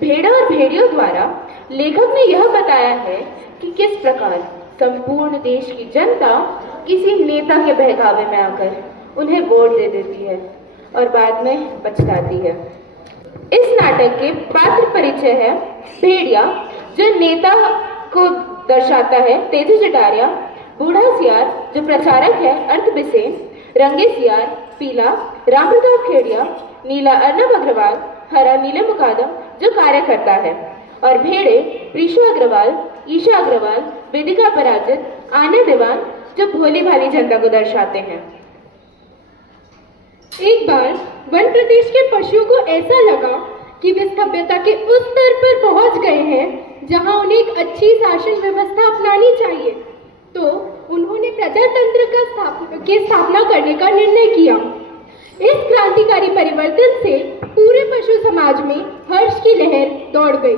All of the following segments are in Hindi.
भेड़ा और भेड़ियों द्वारा लेखक ने यह बताया है कि किस प्रकार संपूर्ण देश की जनता किसी नेता के बहकावे में आकर उन्हें वोट दे देती है और बाद में पछताती है। इस नाटक के पात्र परिचय है भेड़िया, जो नेता को दर्शाता है तेजी जटारिया, बूढ़ा सियार जो प्रचारक है अर्थ बिसेन, रंगे सियार पीला राम प्रताप खेड़िया, नीला अर्नब अग्रवाल, हरा नीले मुकादम जो कार्य करता है, और भेड़े प्रीशु अग्रवाल, ईशा अग्रवाल, वेदिका पराजित, आने दीवान जो भोली भाली जनता को दर्शाते हैं। एक बार वन प्रदेश के पशुओं को ऐसा लगा कि वे सभ्यता के उस स्तर पर पहुंच गए हैं जहां उन्हें एक अच्छी शासन व्यवस्था अपनानी चाहिए, तो उन्होंने प्रजातंत्र की स्थापना करने का निर्णय किया। इस क्रांतिकारी परिवर्तन से पूरे पशु समाज में हर्ष की लहर दौड़ गई।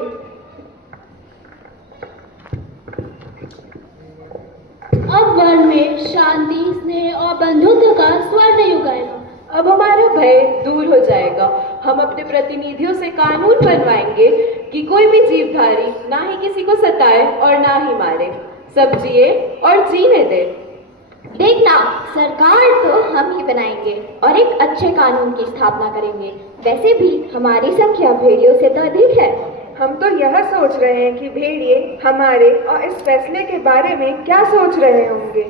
अब वन में शांति, स्नेह और बंधुत्व का स्वर्ण युग आएगा। अब हमारा भय दूर हो जाएगा। हम अपने प्रतिनिधियों से कानून बनवाएंगे कि कोई भी जीवधारी ना ही किसी को सताए और ना ही मारे, सब जिए और जीने दे। देखना, सरकार तो हम ही बनाएंगे और एक अच्छे कानून की स्थापना करेंगे। वैसे भी हमारी संख्या भेड़ियों से तो अधिक है। हम तो यह सोच रहे हैं कि भेड़िए हमारे और इस फैसले के बारे में क्या सोच रहे होंगे।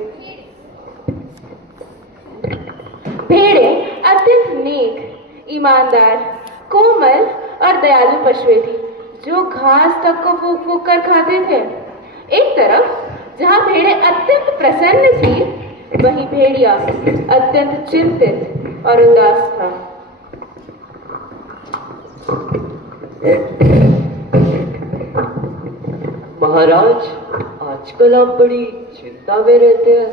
भेड़े अत्यंत नेक, ईमानदार, कोमल और दयालु पशुएं थी, जो घास तक को फूंक फूंक कर खाते थे। एक तरफ जहां भेड़े अत्यंत प्रसन्न थी, वहीं भेड़िया अत्यंत चिंतित और उदास था। महाराज, आजकल आप बड़ी चिंता में रहते हैं।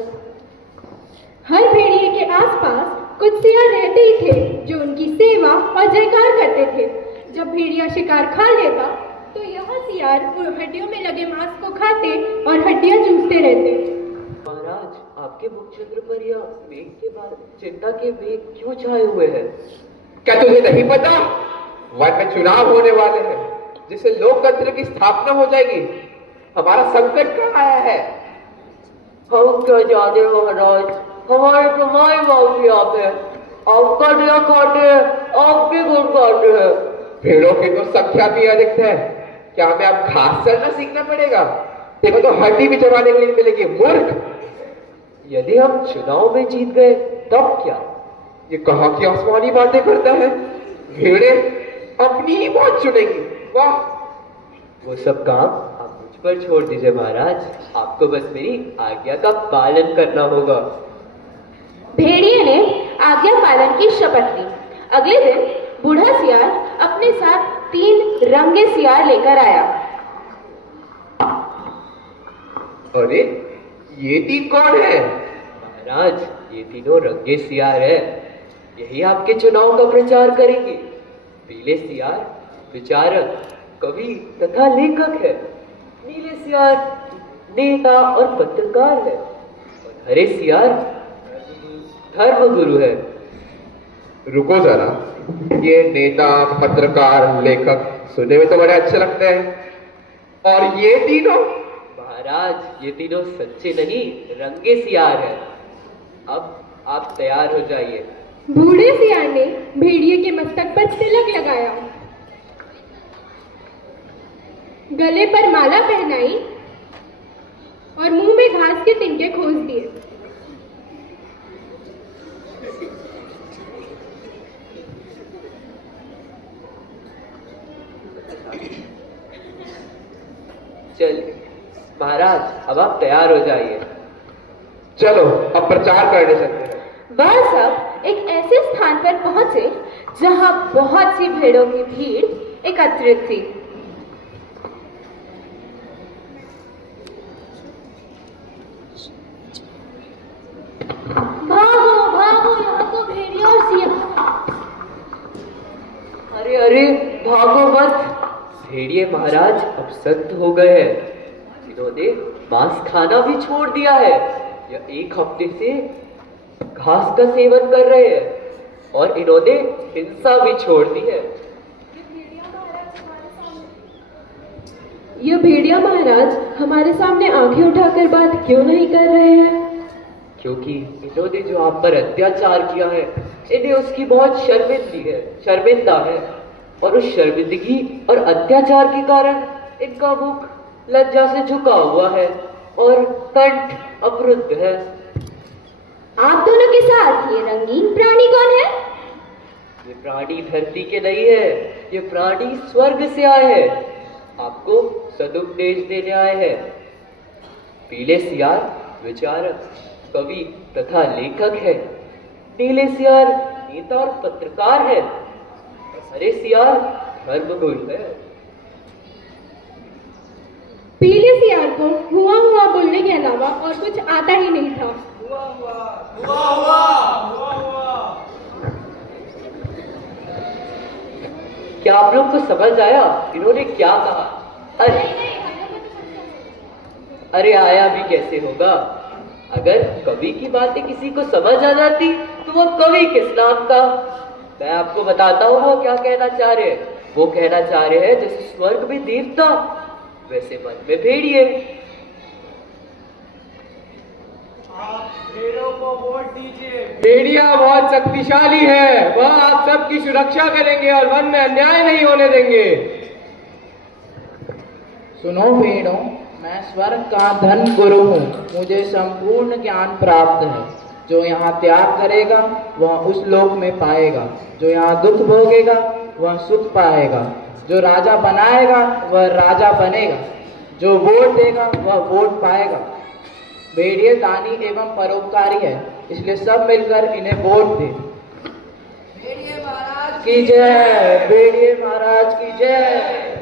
हर भेड़िए के आसपास कुछ सियार रहते ही थे जो उनकी सेवा और जयकार करते थे। जब भेड़िया शिकार खा लेता तो यह सियार हड्डियों में लगे मांस को खाते और हड्डियां चूसते रहते। महाराज, आपके मुखचंद्र पर यह मेघ के बाद चिंता के मेघ क्यों छाए हुए हैं? क्या तुझे नहीं पता? वन में चुनाव होने वाले हैं, जिससे लोकतंत्र की स्थापना हो जाएगी। हमारा संकट कहाँ आया है? हम क्या जाने महाराज, हमारे तो माई बाप भी आप है, आपका दिया खाते हैं, आपके गुण गाते हैं। भेड़ों की तो संख्या भी अधिक है, क्या हमें अब घास चलना सीखना पड़ेगा? देखो तो हड्डी भी चबाने के लिए मिलेगी, मूर्ख। यदि हम चुनाव में जीत गए तब क्या? ये कहाँ की आसमानी बातें करता है? भेड़े अपनी ही मौत चुनेगी। वाह! वो सब काम आप मुझ पर छोड़ दीजिए महाराज, आपको बस मेरी आज्ञा का पालन करना होगा। भेड़िए ने आज्ञा पालन की शपथ ली। अगले दिन बूढ़ा सियार अपने साथ 3 रंगे सियार लेकर आया। अरे, ये 3 कौन है? महाराज, ये तीनों रंगे सियार है, यही आपके चुनाव का प्रचार करेंगे। पीले सियार विचारक, कवि तथा लेखक है। नीले सियार नेता और पत्रकार है, और हरे सियार धर्मगुरु है। रुको जरा, ये नेता, पत्रकार, लेखक सुनने में तो बड़े अच्छे लगते हैं, और ये तीनों? महाराज, ये तीनों सच्चे नहीं, रंगे सियार है। अब आप तैयार हो जाइए। बूढ़े सियार ने भेड़िए के मस्तक पर तिलक लगाया, गले पर माला पहनाई और मुंह में घास के तिनके खोस दिए। चलिए महाराज, अब आप तैयार हो जाइए। चलो अब प्रचार करने चलते हैं। वह सब एक ऐसे स्थान पर पहुंचे जहां बहुत सी भेड़ों की भीड़ एकत्रित थी। भागो भागो, यहाँ तो भेड़िया और सियार। अरे अरे, भागो मत। भेड़िए महाराज अब सख्त हो गए हैं। इन्होंने मांस खाना भी छोड़ दिया है। यह 1 हफ्ते से घास का सेवन कर रहे हैं और इन्होंने हिंसा भी छोड़ दी है। यह भेड़िया महाराज हमारे सामने आंखें उठाकर बात क्यों नहीं कर रहे हैं? क्योंकि इन्होंने जो आप पर अत्याचार किया है, इन्हें उसकी बहुत शर्मिंदा है, और उस शर्मिंदगी और अत्याचार के कारण इनका मुख लज्जा से झुका हुआ है और कंठ अवरुद्ध है। आप दोनों के साथ ये रंगीन प्राणी कौन है? ये प्राणी धरती के नहीं है, ये प्राणी स्वर्ग से आए हैं, आपको सदुपदेश देने आए हैं। पीले सियार विचारक, कवि तथा लेखक है, नीले सियार नेता और पत्रकार है, हरे सियार धर्मगुरु है। पीले सियार को हुआ बोलने के अलावा और कुछ आता ही नहीं था। क्या आप लोग को समझ आया इन्होंने क्या कहा? अरे आया भी कैसे होगा? अगर कवि की बातें किसी को समझ आ जाती तो वो कवि किस नाम का? मैं आपको बताता हूँ वो क्या कहना चाह रहे हैं। वो कहना चाह रहे हैं जैसे स्वर्ग में देवता, वैसे मन में भेड़िए। भेड़ों को वोट दीजिए। भेड़िया बहुत शक्तिशाली है, वह आप सबकी सुरक्षा करेंगे और वन में अन्याय नहीं होने देंगे। सुनो भेड़ों, मैं स्वर्ग का धन गुरु हूँ, मुझे संपूर्ण ज्ञान प्राप्त है। जो यहाँ त्याग करेगा वह उस लोक में पाएगा, जो यहाँ दुख भोगेगा वह सुख पाएगा, जो राजा बनाएगा वह राजा बनेगा, जो वोट देगा वह वोट पाएगा। भेड़िए दानी एवं परोपकारी है, इसलिए सब मिलकर इन्हें वोट दे। भेड़िए महाराज की जय, भेड़िए महाराज की जय।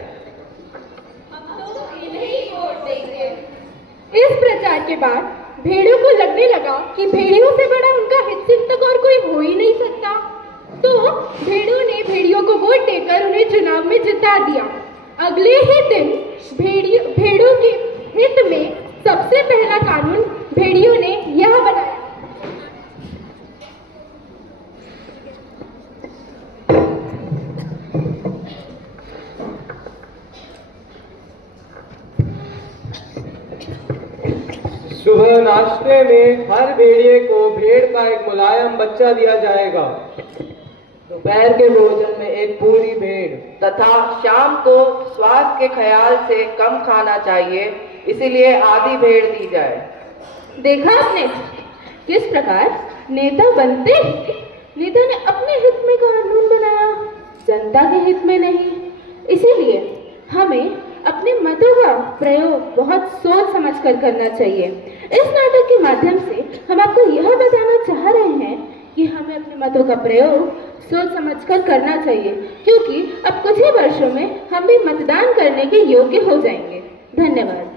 इस प्रचार के बाद भेड़ियों को लगने लगा कि भेड़ियों से बड़ा उनका हितचिंतक और कोई हो ही नहीं सकता। तो भेड़ों ने भेड़ियों को वोट देकर उन्हें चुनाव में जिता दिया। अगले ही दिन भेड़ों के हित में सबसे पहला कानून भेड़ियों ने यह बनाया। सुबह नाश्ते में हर भेड़िए को भेड़ का एक मुलायम बच्चा दिया जाएगा। दोपहर के भोजन में एक पूरी भेड़ तथा शाम को स्वास्थ्य के ख्याल से कम खाना चाहिए, इसीलिए आधी भेड़ दी जाए। देखा आपने किस प्रकार नेता बनते ही नेता ने अपने हित में कानून बनाया, जनता के हित में नहीं। इसीलिए हमें अपने मतों का प्रयोग बहुत सोच समझकर करना चाहिए। इस नाटक के माध्यम से हम आपको यह बताना चाह रहे हैं कि हमें अपने मतों का प्रयोग सोच समझकर करना चाहिए, क्योंकि अब कुछ ही वर्षों में हम भी मतदान करने के योग्य हो जाएंगे। धन्यवाद।